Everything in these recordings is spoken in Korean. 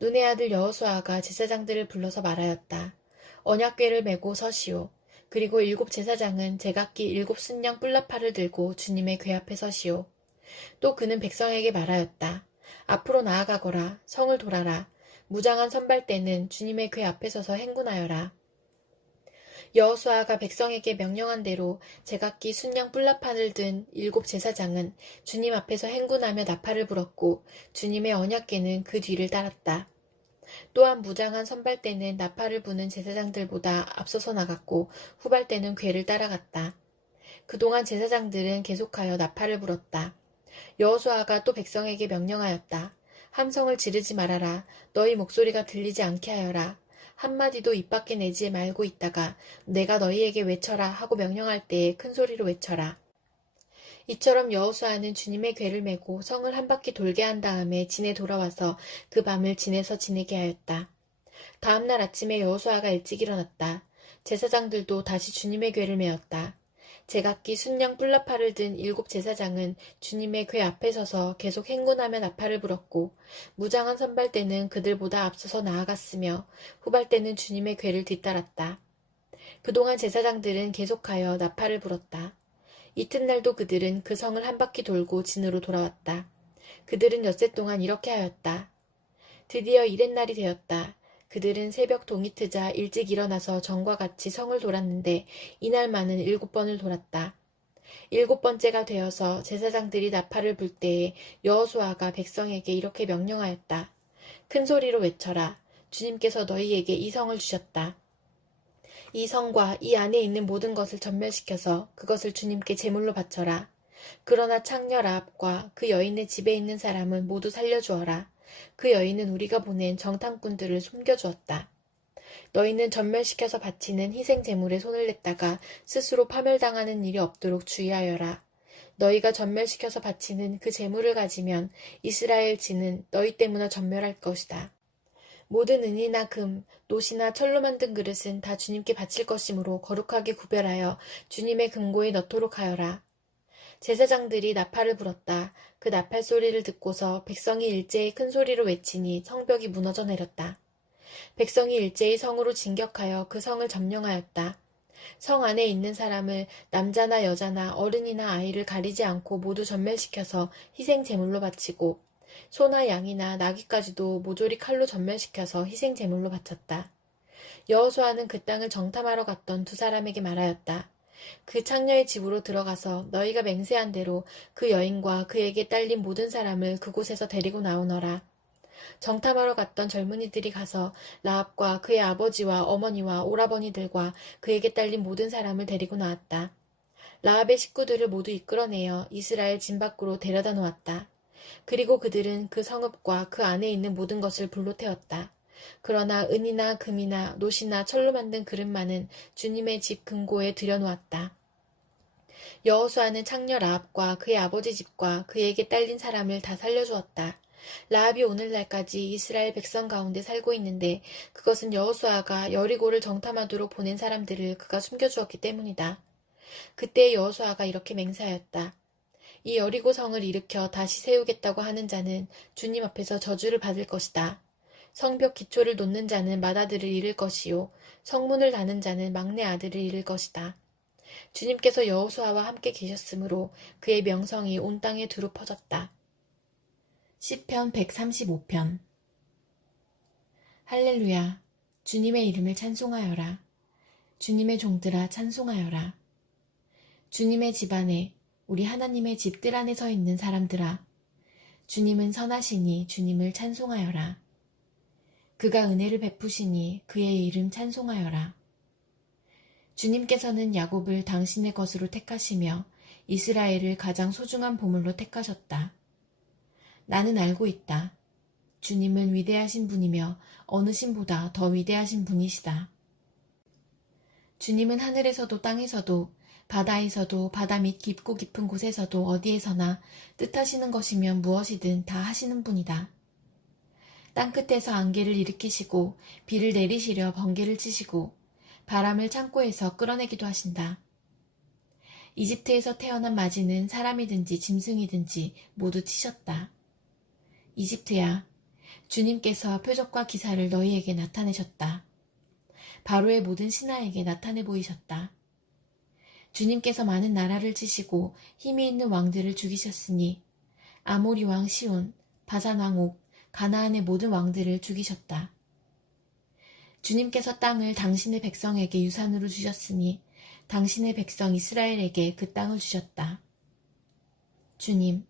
눈의 아들 여호수아가 제사장들을 불러서 말하였다. 언약궤를 메고 서시오. 그리고 7제사장은 제각기 7순양 뿔나팔을 들고 주님의 궤 앞에 서시오. 또 그는 백성에게 말하였다. 앞으로 나아가거라. 성을 돌아라. 무장한 선발대는 주님의 궤 앞에 서서 행군하여라. 여호수아가 백성에게 명령한 대로 제각기 순양 뿔나팔을 든 7제사장은 주님 앞에서 행군하며 나팔을 불었고 주님의 언약궤는 그 뒤를 따랐다. 또한 무장한 선발대는 나팔을 부는 제사장들보다 앞서서 나갔고 후발대는 궤를 따라갔다. 그동안 제사장들은 계속하여 나팔을 불었다. 여호수아가 또 백성에게 명령하였다. 함성을 지르지 말아라. 너희 목소리가 들리지 않게 하여라. 한마디도 입 밖에 내지 말고 있다가 내가 너희에게 외쳐라 하고 명령할 때에 큰 소리로 외쳐라. 이처럼 여호수아는 주님의 궤를 메고 성을 한 바퀴 돌게 한 다음에 진에 돌아와서 그 밤을 진에서 지내게 하였다. 다음 날 아침에 여호수아가 일찍 일어났다. 제사장들도 다시 주님의 궤를 메었다. 제각기 순양 뿔나팔을 든 7제사장은 주님의 궤 앞에 서서 계속 행군하며 나팔을 불었고 무장한 선발대는 그들보다 앞서서 나아갔으며 후발대는 주님의 궤를 뒤따랐다. 그동안 제사장들은 계속하여 나팔을 불었다. 이튿날도 그들은 그 성을 한 바퀴 돌고 진으로 돌아왔다. 그들은 엿새 동안 이렇게 하였다. 드디어 이튿날이 되었다. 그들은 새벽 동이 트자 일찍 일어나서 전과 같이 성을 돌았는데 이날만은 7번을 돌았다. 7번째가 되어서 제사장들이 나팔을 불 때에 여호수아가 백성에게 이렇게 명령하였다. 큰 소리로 외쳐라. 주님께서 너희에게 이 성을 주셨다. 이 성과 이 안에 있는 모든 것을 전멸시켜서 그것을 주님께 제물로 바쳐라. 그러나 창녀 라합과 그 여인의 집에 있는 사람은 모두 살려주어라. 그 여인은 우리가 보낸 정탐꾼들을 숨겨주었다. 너희는 전멸시켜서 바치는 희생 제물에 손을 냈다가 스스로 파멸당하는 일이 없도록 주의하여라. 너희가 전멸시켜서 바치는 그 제물을 가지면 이스라엘 지는 너희 때문에 전멸할 것이다. 모든 은이나 금, 놋이나 철로 만든 그릇은 다 주님께 바칠 것이므로 거룩하게 구별하여 주님의 금고에 넣도록 하여라. 제사장들이 나팔을 불었다. 그 나팔 소리를 듣고서 백성이 일제히 큰 소리로 외치니 성벽이 무너져 내렸다. 백성이 일제히 성으로 진격하여 그 성을 점령하였다. 성 안에 있는 사람을 남자나 여자나 어른이나 아이를 가리지 않고 모두 전멸시켜서 희생 제물로 바치고 소나 양이나 나귀까지도 모조리 칼로 전멸시켜서 희생 제물로 바쳤다. 여호수아는 그 땅을 정탐하러 갔던 두 사람에게 말하였다. 그 창녀의 집으로 들어가서 너희가 맹세한 대로 그 여인과 그에게 딸린 모든 사람을 그곳에서 데리고 나오너라. 정탐하러 갔던 젊은이들이 가서 라합과 그의 아버지와 어머니와 오라버니들과 그에게 딸린 모든 사람을 데리고 나왔다. 라합의 식구들을 모두 이끌어내어 이스라엘 진 밖으로 데려다 놓았다. 그리고 그들은 그 성읍과 그 안에 있는 모든 것을 불로 태웠다. 그러나 은이나 금이나 놋이나 철로 만든 그릇만은 주님의 집 금고에 들여놓았다. 여호수아는 창녀 라합과 그의 아버지 집과 그에게 딸린 사람을 다 살려주었다. 라합이 오늘날까지 이스라엘 백성 가운데 살고 있는데 그것은 여호수아가 여리고를 정탐하도록 보낸 사람들을 그가 숨겨주었기 때문이다. 그때 여호수아가 이렇게 맹세하였다. 이 여리고 성을 일으켜 다시 세우겠다고 하는 자는 주님 앞에서 저주를 받을 것이다. 성벽 기초를 놓는 자는 맏아들을 잃을 것이요 성문을 다는 자는 막내 아들을 잃을 것이다. 주님께서 여호수아와 함께 계셨으므로 그의 명성이 온 땅에 두루 퍼졌다. 시편 135편. 할렐루야. 주님의 이름을 찬송하여라. 주님의 종들아 찬송하여라. 주님의 집 안에 우리 하나님의 집들 안에 서 있는 사람들아. 주님은 선하시니 주님을 찬송하여라. 그가 은혜를 베푸시니 그의 이름 찬송하여라. 주님께서는 야곱을 당신의 것으로 택하시며 이스라엘을 가장 소중한 보물로 택하셨다. 나는 알고 있다. 주님은 위대하신 분이며 어느 신보다 더 위대하신 분이시다. 주님은 하늘에서도 땅에서도 바다에서도 바다 밑 깊고 깊은 곳에서도 어디에서나 뜻하시는 것이면 무엇이든 다 하시는 분이다. 땅끝에서 안개를 일으키시고 비를 내리시려 번개를 치시고 바람을 창고에서 끌어내기도 하신다. 이집트에서 태어난 마지는 사람이든지 짐승이든지 모두 치셨다. 이집트야, 주님께서 표적과 기사를 너희에게 나타내셨다. 바로의 모든 신하에게 나타내 보이셨다. 주님께서 많은 나라를 치시고 힘이 있는 왕들을 죽이셨으니 아모리 왕 시온, 바산 왕 옥, 가나안의 모든 왕들을 죽이셨다. 주님께서 땅을 당신의 백성에게 유산으로 주셨으니 당신의 백성 이스라엘에게 그 땅을 주셨다. 주님,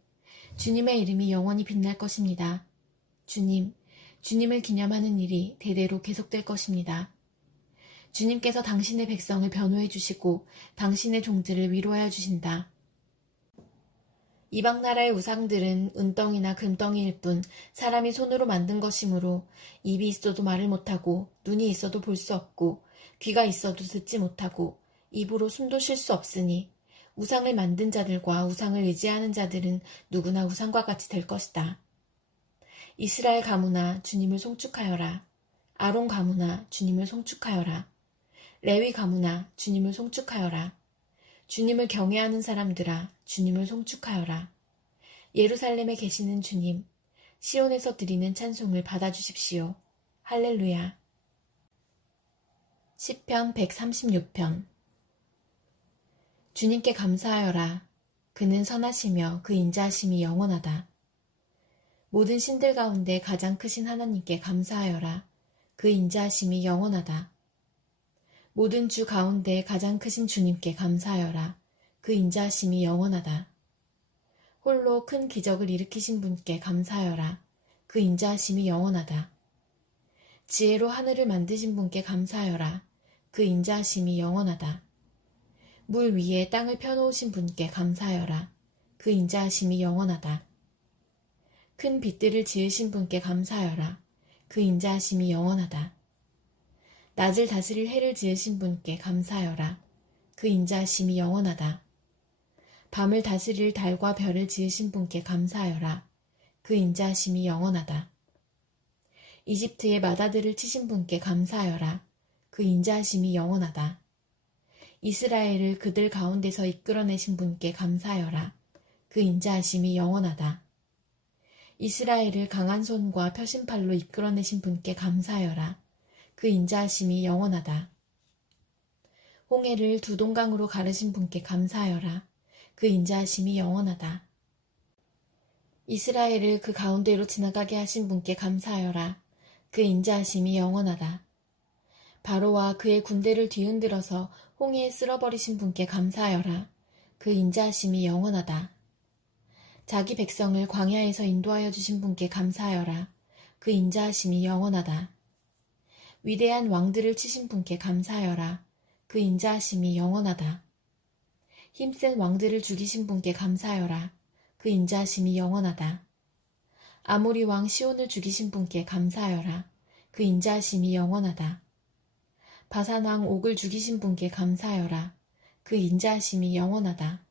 주님의 이름이 영원히 빛날 것입니다. 주님, 주님을 기념하는 일이 대대로 계속될 것입니다. 주님께서 당신의 백성을 변호해 주시고 당신의 종들을 위로하여 주신다. 이방 나라의 우상들은 은덩이나 금덩이일 뿐 사람이 손으로 만든 것이므로 입이 있어도 말을 못하고 눈이 있어도 볼 수 없고 귀가 있어도 듣지 못하고 입으로 숨도 쉴 수 없으니 우상을 만든 자들과 우상을 의지하는 자들은 누구나 우상과 같이 될 것이다. 이스라엘 가문아 주님을 송축하여라. 아론 가문아 주님을 송축하여라. 레위 가문아 주님을 송축하여라. 주님을 경외하는 사람들아 주님을 송축하여라. 예루살렘에 계시는 주님, 시온에서 드리는 찬송을 받아주십시오. 할렐루야. 시편 136편. 주님께 감사하여라. 그는 선하시며 그 인자하심이 영원하다. 모든 신들 가운데 가장 크신 하나님께 감사하여라. 그 인자하심이 영원하다. 모든 주 가운데 가장 크신 주님께 감사하여라. 그 인자하심이 영원하다. 홀로 큰 기적을 일으키신 분께 감사하여라. 그 인자하심이 영원하다. 지혜로 하늘을 만드신 분께 감사하여라. 그 인자하심이 영원하다. 물 위에 땅을 펴놓으신 분께 감사하여라. 그 인자하심이 영원하다. 큰 빛들을 지으신 분께 감사하여라. 그 인자하심이 영원하다. 낮을 다스릴 해를 지으신 분께 감사하여라. 그 인자하심이 영원하다. 밤을 다스릴 달과 별을 지으신 분께 감사하여라. 그 인자하심이 영원하다. 이집트의 마다들을 치신 분께 감사하여라. 그 인자하심이 영원하다. 이스라엘을 그들 가운데서 이끌어내신 분께 감사하여라. 그 인자하심이 영원하다. 이스라엘을 강한 손과 펴신 팔로 이끌어내신 분께 감사하여라. 그 인자하심이 영원하다. 홍해를 두 동강으로 가르신 분께 감사하여라. 그 인자하심이 영원하다. 이스라엘을 그 가운데로 지나가게 하신 분께 감사하여라. 그 인자하심이 영원하다. 바로와 그의 군대를 뒤흔들어서 홍해에 쓸어버리신 분께 감사하여라. 그 인자하심이 영원하다. 자기 백성을 광야에서 인도하여 주신 분께 감사하여라. 그 인자하심이 영원하다. 위대한 왕들을 치신 분께 감사하여라. 그 인자하심이 영원하다. 힘센 왕들을 죽이신 분께 감사하여라. 그 인자하심이 영원하다. 아모리 왕 시온을 죽이신 분께 감사하여라. 그 인자하심이 영원하다. 바산 왕 옥을 죽이신 분께 감사하여라. 그 인자하심이 영원하다.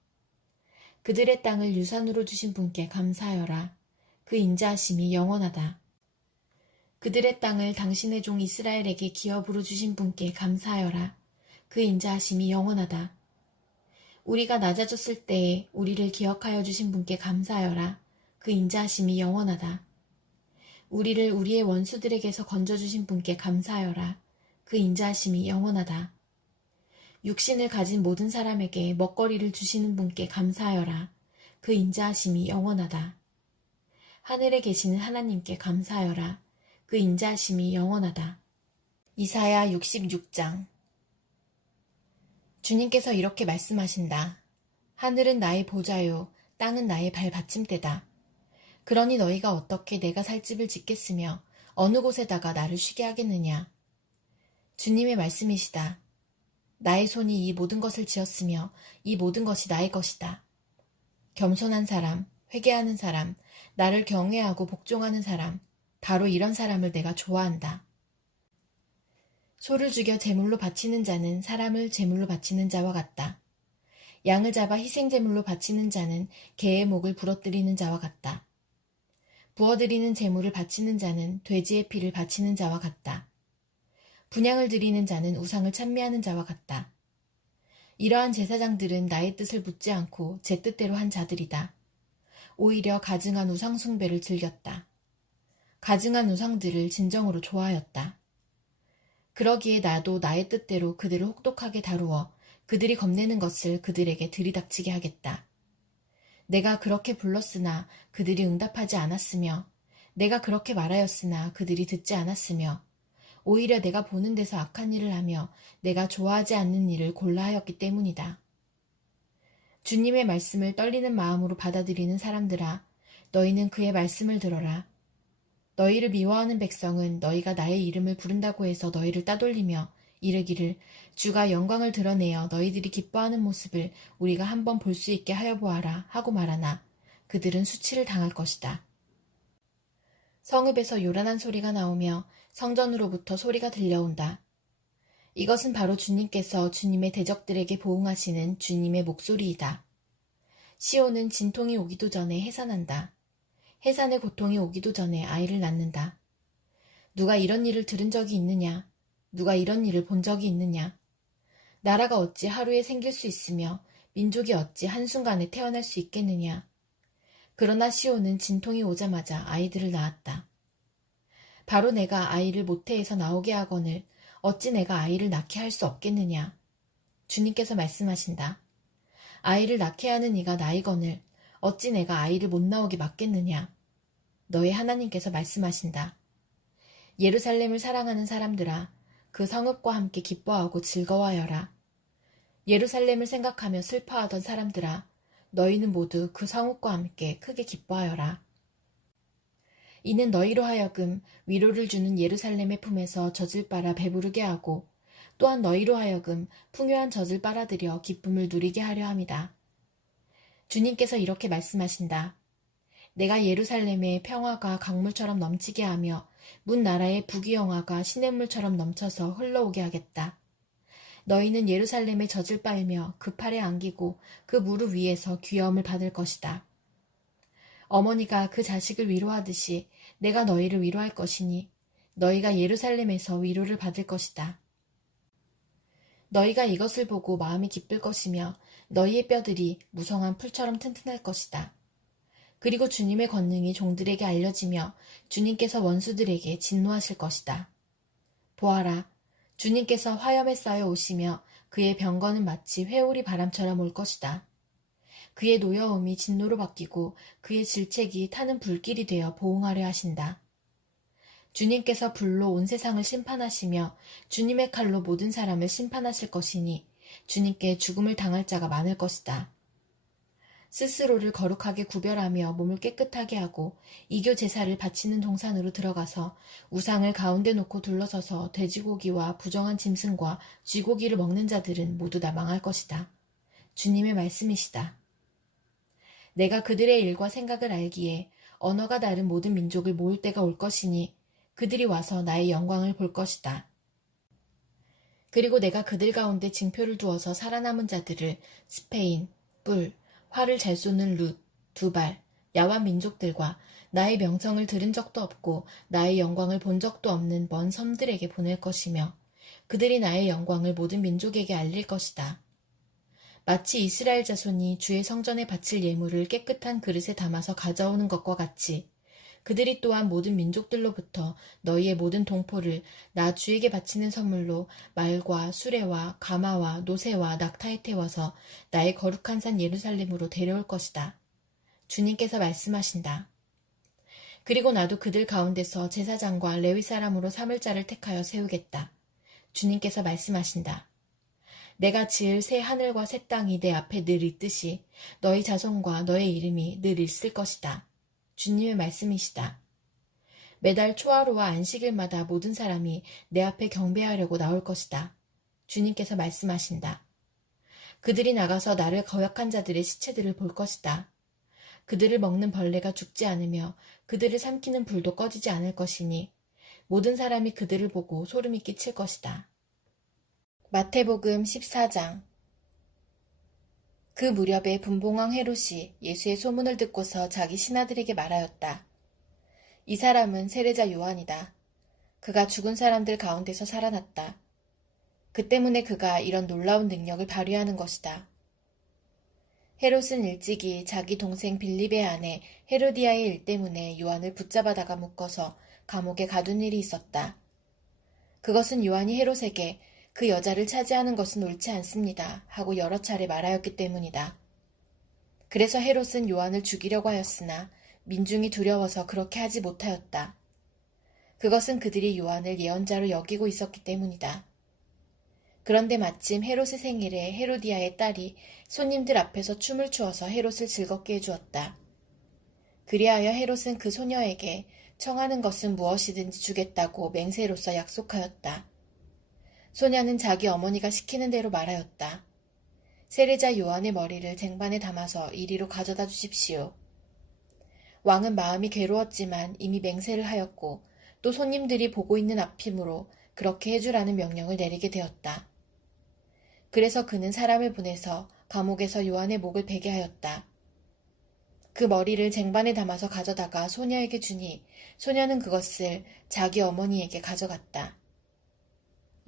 그들의 땅을 유산으로 주신 분께 감사하여라. 그 인자하심이 영원하다. 그들의 땅을 당신의 종 이스라엘에게 기업으로 주신 분께 감사하여라. 그 인자하심이 영원하다. 우리가 낮아졌을 때에 우리를 기억하여 주신 분께 감사하여라. 그 인자하심이 영원하다. 우리를 우리의 원수들에게서 건져주신 분께 감사하여라. 그 인자하심이 영원하다. 육신을 가진 모든 사람에게 먹거리를 주시는 분께 감사하여라. 그 인자하심이 영원하다. 하늘에 계시는 하나님께 감사하여라. 그 인자하심이 영원하다. 이사야 66장. 주님께서 이렇게 말씀하신다. 하늘은 나의 보좌요, 땅은 나의 발받침대다. 그러니 너희가 어떻게 내가 살 집을 짓겠으며 어느 곳에다가 나를 쉬게 하겠느냐. 주님의 말씀이시다. 나의 손이 이 모든 것을 지었으며 이 모든 것이 나의 것이다. 겸손한 사람, 회개하는 사람, 나를 경외하고 복종하는 사람, 바로 이런 사람을 내가 좋아한다. 소를 죽여 제물로 바치는 자는 사람을 제물로 바치는 자와 같다. 양을 잡아 희생제물로 바치는 자는 개의 목을 부러뜨리는 자와 같다. 부어드리는 제물을 바치는 자는 돼지의 피를 바치는 자와 같다. 분향을 드리는 자는 우상을 찬미하는 자와 같다. 이러한 제사장들은 나의 뜻을 묻지 않고 제 뜻대로 한 자들이다. 오히려 가증한 우상 숭배를 즐겼다. 가증한 우상들을 진정으로 좋아하였다. 그러기에 나도 나의 뜻대로 그들을 혹독하게 다루어 그들이 겁내는 것을 그들에게 들이닥치게 하겠다. 내가 그렇게 불렀으나 그들이 응답하지 않았으며 내가 그렇게 말하였으나 그들이 듣지 않았으며 오히려 내가 보는 데서 악한 일을 하며 내가 좋아하지 않는 일을 골라 하였기 때문이다. 주님의 말씀을 떨리는 마음으로 받아들이는 사람들아, 너희는 그의 말씀을 들어라. 너희를 미워하는 백성은 너희가 나의 이름을 부른다고 해서 너희를 따돌리며 이르기를 주가 영광을 드러내어 너희들이 기뻐하는 모습을 우리가 한번 볼 수 있게 하여 보아라 하고 말하나 그들은 수치를 당할 것이다. 성읍에서 요란한 소리가 나오며 성전으로부터 소리가 들려온다. 이것은 바로 주님께서 주님의 대적들에게 보응하시는 주님의 목소리이다. 시온은 진통이 오기도 전에 해산한다. 해산의 고통이 오기도 전에 아이를 낳는다. 누가 이런 일을 들은 적이 있느냐? 누가 이런 일을 본 적이 있느냐? 나라가 어찌 하루에 생길 수 있으며 민족이 어찌 한순간에 태어날 수 있겠느냐? 그러나 시온은 진통이 오자마자 아이들을 낳았다. 바로 내가 아이를 모태에서 나오게 하거늘 어찌 내가 아이를 낳게 할 수 없겠느냐? 주님께서 말씀하신다. 아이를 낳게 하는 이가 나이거늘 어찌 내가 아이를 못 나오게 막겠느냐? 너의 하나님께서 말씀하신다. 예루살렘을 사랑하는 사람들아, 그 성읍과 함께 기뻐하고 즐거워하여라. 예루살렘을 생각하며 슬퍼하던 사람들아, 너희는 모두 그 성읍과 함께 크게 기뻐하여라. 이는 너희로 하여금 위로를 주는 예루살렘의 품에서 젖을 빨아 배부르게 하고 또한 너희로 하여금 풍요한 젖을 빨아들여 기쁨을 누리게 하려 함이다. 주님께서 이렇게 말씀하신다. 내가 예루살렘의 평화가 강물처럼 넘치게 하며 문 나라의 부귀영화가 시냇물처럼 넘쳐서 흘러오게 하겠다. 너희는 예루살렘의 젖을 빨며 그 팔에 안기고 그 무릎 위에서 귀여움을 받을 것이다. 어머니가 그 자식을 위로하듯이 내가 너희를 위로할 것이니 너희가 예루살렘에서 위로를 받을 것이다. 너희가 이것을 보고 마음이 기쁠 것이며 너희의 뼈들이 무성한 풀처럼 튼튼할 것이다. 그리고 주님의 권능이 종들에게 알려지며 주님께서 원수들에게 진노하실 것이다. 보아라, 주님께서 화염에 쌓여 오시며 그의 병거는 마치 회오리 바람처럼 올 것이다. 그의 노여움이 진노로 바뀌고 그의 질책이 타는 불길이 되어 보응하려 하신다. 주님께서 불로 온 세상을 심판하시며 주님의 칼로 모든 사람을 심판하실 것이니 주님께 죽음을 당할 자가 많을 것이다. 스스로를 거룩하게 구별하며 몸을 깨끗하게 하고 이교 제사를 바치는 동산으로 들어가서 우상을 가운데 놓고 둘러서서 돼지고기와 부정한 짐승과 쥐고기를 먹는 자들은 모두 다 망할 것이다. 주님의 말씀이시다. 내가 그들의 일과 생각을 알기에 언어가 다른 모든 민족을 모을 때가 올 것이니 그들이 와서 나의 영광을 볼 것이다. 그리고 내가 그들 가운데 징표를 두어서 살아남은 자들을 스페인, 뿔, 활을 잘 쏘는 룻, 두발, 야완 민족들과 나의 명성을 들은 적도 없고 나의 영광을 본 적도 없는 먼 섬들에게 보낼 것이며 그들이 나의 영광을 모든 민족에게 알릴 것이다. 마치 이스라엘 자손이 주의 성전에 바칠 예물을 깨끗한 그릇에 담아서 가져오는 것과 같이 그들이 또한 모든 민족들로부터 너희의 모든 동포를 나 주에게 바치는 선물로 말과 수레와 가마와 노새와 낙타에 태워서 나의 거룩한 산 예루살렘으로 데려올 것이다. 주님께서 말씀하신다. 그리고 나도 그들 가운데서 제사장과 레위 사람으로 삼을 자를 택하여 세우겠다. 주님께서 말씀하신다. 내가 지을 새 하늘과 새 땅이 내 앞에 늘 있듯이 너희 자손과 너의 이름이 늘 있을 것이다. 주님의 말씀이시다. 매달 초하루와 안식일마다 모든 사람이 내 앞에 경배하려고 나올 것이다. 주님께서 말씀하신다. 그들이 나가서 나를 거역한 자들의 시체들을 볼 것이다. 그들을 먹는 벌레가 죽지 않으며 그들을 삼키는 불도 꺼지지 않을 것이니 모든 사람이 그들을 보고 소름이 끼칠 것이다. 마태복음 14장. 그 무렵에 분봉왕 헤롯이 예수의 소문을 듣고서 자기 신하들에게 말하였다. 이 사람은 세례자 요한이다. 그가 죽은 사람들 가운데서 살아났다. 그 때문에 그가 이런 놀라운 능력을 발휘하는 것이다. 헤롯은 일찍이 자기 동생 빌립의 아내 헤로디아의 일 때문에 요한을 붙잡아다가 묶어서 감옥에 가둔 일이 있었다. 그것은 요한이 헤롯에게 그 여자를 차지하는 것은 옳지 않습니다 하고 여러 차례 말하였기 때문이다. 그래서 헤롯은 요한을 죽이려고 하였으나 민중이 두려워서 그렇게 하지 못하였다. 그것은 그들이 요한을 예언자로 여기고 있었기 때문이다. 그런데 마침 헤롯의 생일에 헤로디아의 딸이 손님들 앞에서 춤을 추어서 헤롯을 즐겁게 해주었다. 그리하여 헤롯은 그 소녀에게 청하는 것은 무엇이든지 주겠다고 맹세로서 약속하였다. 소녀는 자기 어머니가 시키는 대로 말하였다. 세례자 요한의 머리를 쟁반에 담아서 이리로 가져다 주십시오. 왕은 마음이 괴로웠지만 이미 맹세를 하였고 또 손님들이 보고 있는 앞이므로 그렇게 해주라는 명령을 내리게 되었다. 그래서 그는 사람을 보내서 감옥에서 요한의 목을 베게 하였다. 그 머리를 쟁반에 담아서 가져다가 소녀에게 주니 소녀는 그것을 자기 어머니에게 가져갔다.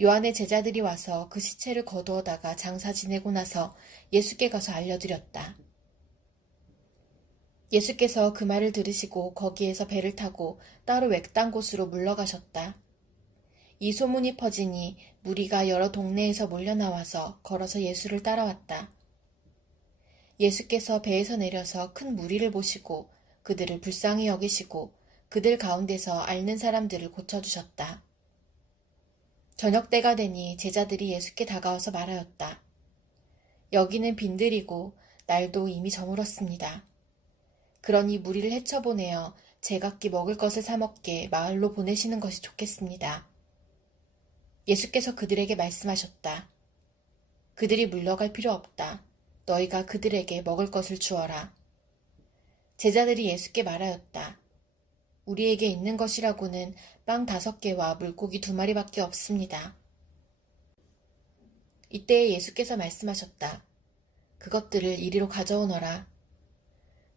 요한의 제자들이 와서 그 시체를 거두어다가 장사 지내고 나서 예수께 가서 알려드렸다. 예수께서 그 말을 들으시고 거기에서 배를 타고 따로 외딴 곳으로 물러가셨다. 이 소문이 퍼지니 무리가 여러 동네에서 몰려나와서 걸어서 예수를 따라왔다. 예수께서 배에서 내려서 큰 무리를 보시고 그들을 불쌍히 여기시고 그들 가운데서 앓는 사람들을 고쳐주셨다. 저녁 때가 되니 제자들이 예수께 다가와서 말하였다. 여기는 빈들이고 날도 이미 저물었습니다. 그러니 무리를 헤쳐보내어 제각기 먹을 것을 사 먹게 마을로 보내시는 것이 좋겠습니다. 예수께서 그들에게 말씀하셨다. 그들이 물러갈 필요 없다. 너희가 그들에게 먹을 것을 주어라. 제자들이 예수께 말하였다. 우리에게 있는 것이라고는 빵 5개와 물고기 2마리밖에 없습니다. 이때에 예수께서 말씀하셨다. 그것들을 이리로 가져오너라.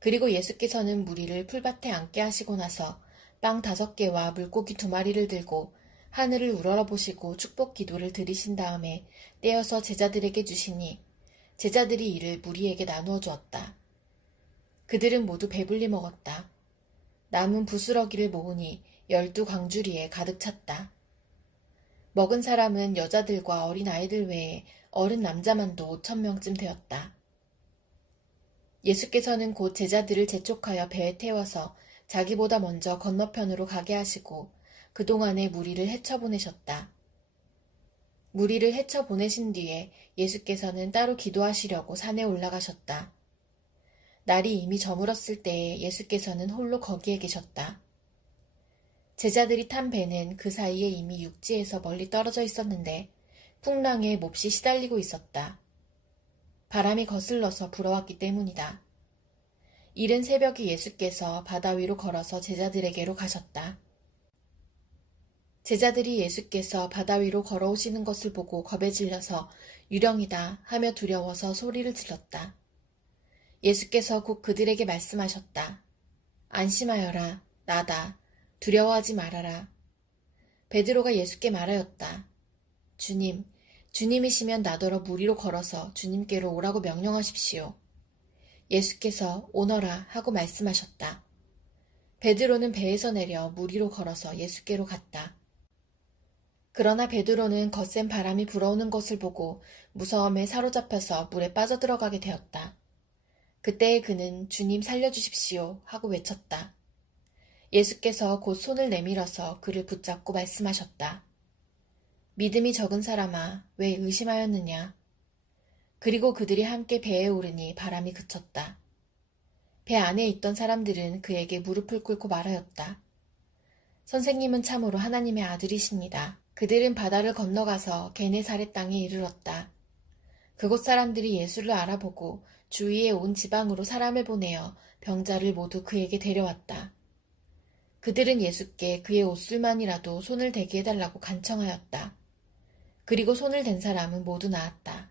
그리고 예수께서는 무리를 풀밭에 앉게 하시고 나서 빵 5개와 물고기 2마리를 들고 하늘을 우러러보시고 축복 기도를 드리신 다음에 떼어서 제자들에게 주시니 제자들이 이를 무리에게 나누어 주었다. 그들은 모두 배불리 먹었다. 남은 부스러기를 모으니 12광주리에 가득 찼다. 먹은 사람은 여자들과 어린 아이들 외에 어른 남자만도 5,000명쯤 되었다. 예수께서는 곧 제자들을 재촉하여 배에 태워서 자기보다 먼저 건너편으로 가게 하시고 그동안에 무리를 헤쳐보내셨다. 무리를 헤쳐보내신 뒤에 예수께서는 따로 기도하시려고 산에 올라가셨다. 날이 이미 저물었을 때에 예수께서는 홀로 거기에 계셨다. 제자들이 탄 배는 그 사이에 이미 육지에서 멀리 떨어져 있었는데 풍랑에 몹시 시달리고 있었다. 바람이 거슬러서 불어왔기 때문이다. 이른 새벽에 예수께서 바다 위로 걸어서 제자들에게로 가셨다. 제자들이 예수께서 바다 위로 걸어오시는 것을 보고 겁에 질려서 유령이다 하며 두려워서 소리를 질렀다. 예수께서 곧 그들에게 말씀하셨다. 안심하여라. 나다. 두려워하지 말아라. 베드로가 예수께 말하였다. 주님, 주님이시면 나더러 물 위로 걸어서 주님께로 오라고 명령하십시오. 예수께서 오너라 하고 말씀하셨다. 베드로는 배에서 내려 물 위로 걸어서 예수께로 갔다. 그러나 베드로는 거센 바람이 불어오는 것을 보고 무서움에 사로잡혀서 물에 빠져들어가게 되었다. 그때에 그는 주님 살려주십시오 하고 외쳤다. 예수께서 곧 손을 내밀어서 그를 붙잡고 말씀하셨다. 믿음이 적은 사람아, 왜 의심하였느냐? 그리고 그들이 함께 배에 오르니 바람이 그쳤다. 배 안에 있던 사람들은 그에게 무릎을 꿇고 말하였다. 선생님은 참으로 하나님의 아들이십니다. 그들은 바다를 건너가서 게네사렛 땅에 이르렀다. 그곳 사람들이 예수를 알아보고 주위에 온 지방으로 사람을 보내어 병자를 모두 그에게 데려왔다. 그들은 예수께 그의 옷술만이라도 손을 대게 해달라고 간청하였다. 그리고 손을 댄 사람은 모두 나았다.